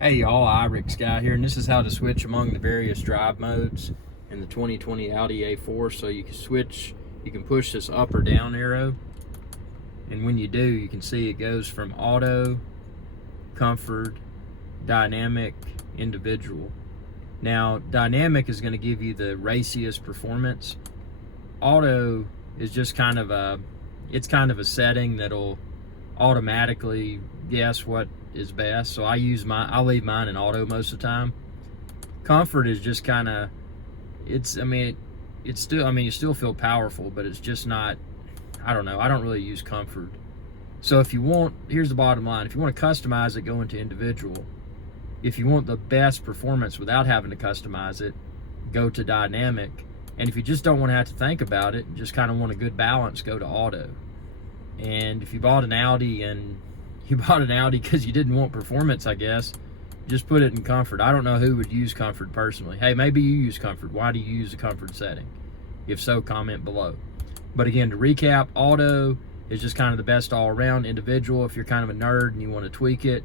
Hey y'all, Irix Guy here, and this is how to switch among the various drive modes in the 2020 Audi A4. So you can switch, you can push this up or down arrow, and when you do, you can see it goes from auto, comfort, dynamic, individual. Now, dynamic is going to give you the raciest performance. Auto is just kind of a setting that'll automatically guess what is best. So I'll leave mine in auto most of the time. Comfort is just kind of, you still feel powerful, but it's just not, I don't know, I don't really use comfort. So here's the bottom line: if you want to customize it, go into individual. If you want the best performance without having to customize it, go to dynamic. And if you just don't want to have to think about it, just kind of want a good balance, go to auto. And if you bought an Audi because you didn't want performance, I guess, just put it in comfort. I don't know who would use comfort personally. Hey, maybe you use comfort. Why do you use the comfort setting? If so, comment below. But again, to recap, auto is just kind of the best all around. Individual, if you're kind of a nerd and you want to tweak it.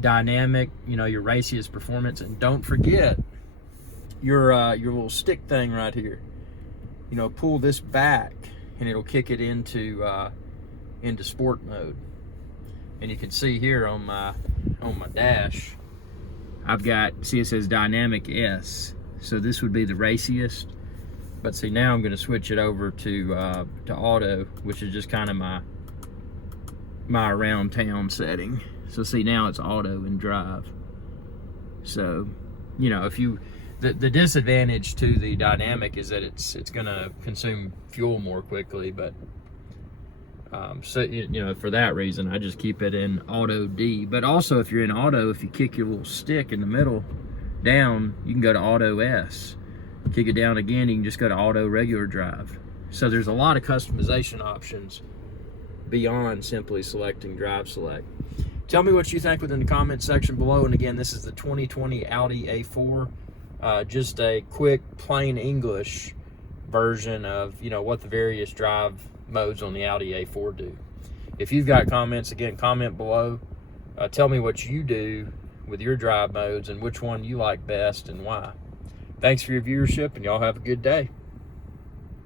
Dynamic, your raciest performance. And don't forget your little stick thing right here. Pull this back and it'll kick it into sport mode. And you can see here on my dash, I've got, see, it says dynamic S. So this would be the raciest. But see, now I'm going to switch it over to auto, which is just kind of my around town setting. So see, now it's auto and drive. So, the disadvantage to the dynamic is that it's going to consume fuel more quickly, but for that reason, I just keep it in auto D. But also, if you're in auto, if you kick your little stick in the middle down, you can go to auto S. Kick it down again, you can just go to auto regular drive. So there's a lot of customization options beyond simply selecting drive select. Tell me what you think within the comment section below. And again, this is the 2020 Audi A4. Just a quick, plain English version of what the various drive modes on the Audi A4 do. If you've got comments, again, comment below. Tell me what you do with your drive modes and which one you like best and why. Thanks for your viewership, and y'all have a good day.